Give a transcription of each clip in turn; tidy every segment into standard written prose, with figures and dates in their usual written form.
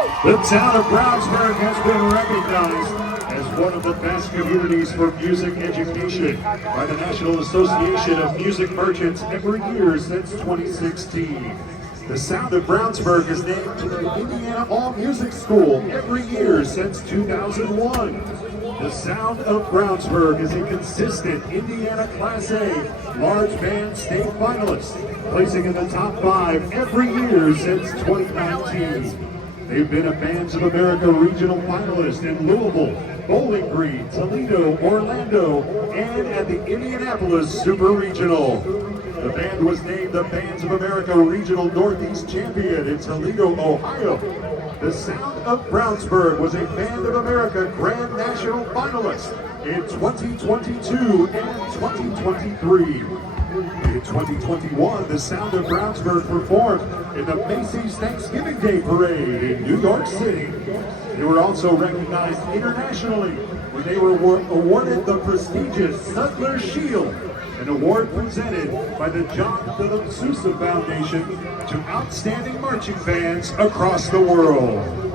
The town of Brownsburg has been recognized as one of the best communities for music education by the National Association of Music Merchants every year since 2016. The Sound of Brownsburg is named to the Indiana All Music School every year since 2001. The Sound of Brownsburg is a consistent Indiana Class A large band state finalist, placing in the top 5 every year since 2019. They've been a Bands of America regional finalist in Louisville, Bowling Green, Toledo, Orlando, and at the Indianapolis Super Regional. The band was named the Bands of America Regional Northeast Champion in Toledo, Ohio. The Sound of Brownsburg was a Band of America Grand National finalist in 2022 and 2023. In 2021, the Sound of Brownsburg performed in the Macy's Thanksgiving Day Parade in New York City. They were also recognized internationally when they were awarded the prestigious Sutler Shield, an award presented by the John Philip Sousa Foundation to outstanding marching bands across the world.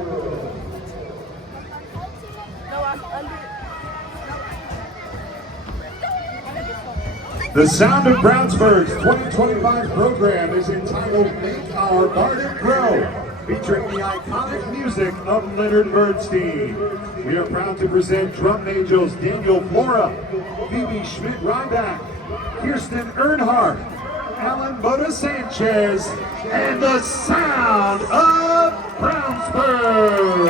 The Sound of Brownsburg's 2025 program is entitled Make Our Garden Grow, featuring the iconic music of Leonard Bernstein. We are proud to present drum angels Daniel Flora, Phoebe Schmidt-Ryback, Kirsten Earnhardt, Alan Boda Sanchez, and the Sound of Brownsburg.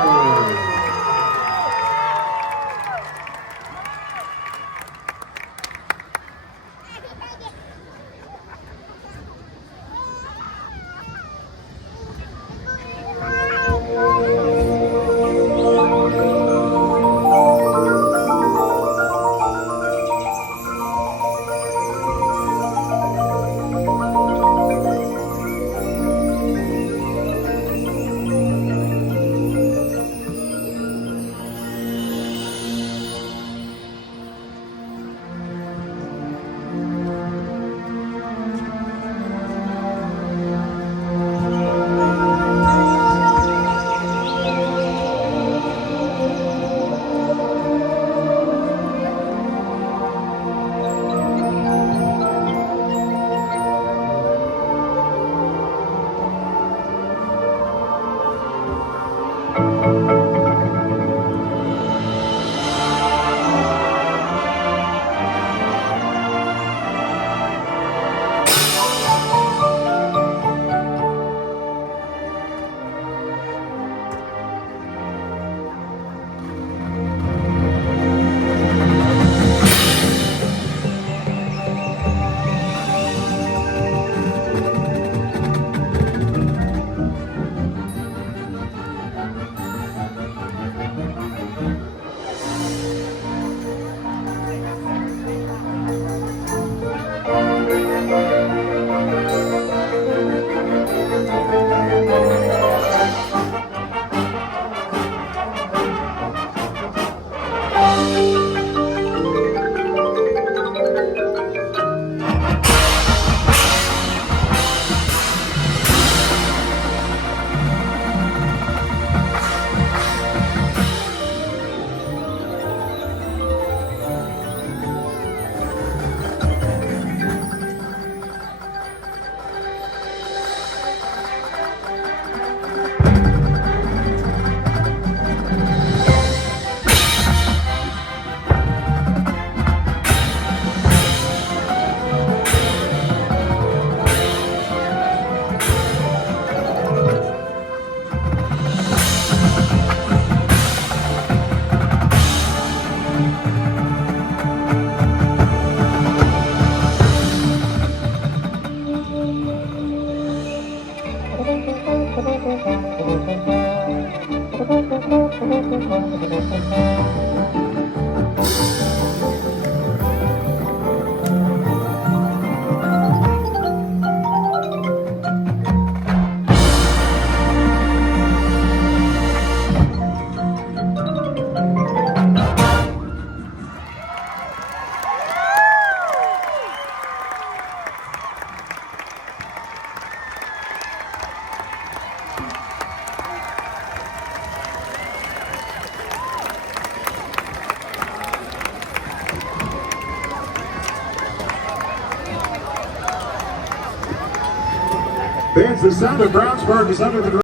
Bands, the sound of Brownsburg is under the